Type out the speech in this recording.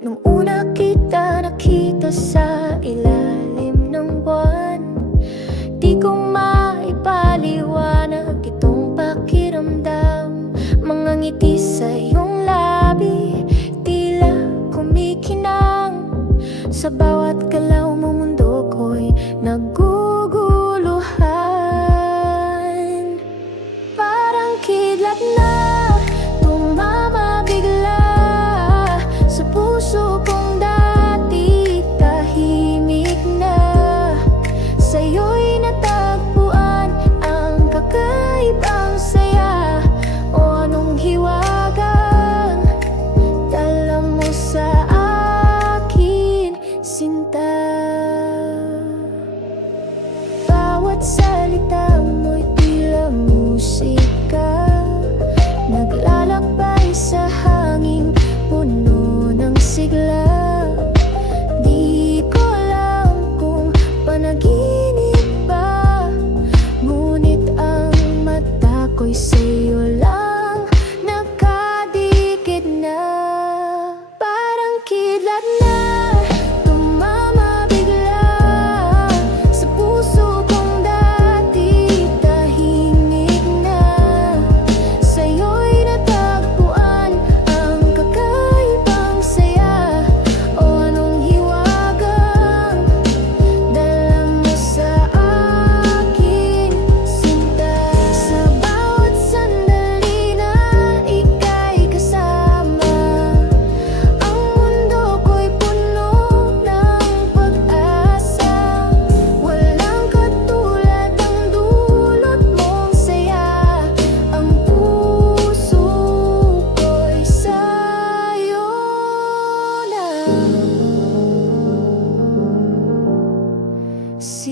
Nung una kita nakita sa ilalim ng buwan Di ko maipaliwanag itong pakiramdam. Mga ngiti sa iyong labi Tila kumikinang Sa bawat galaw at salita Si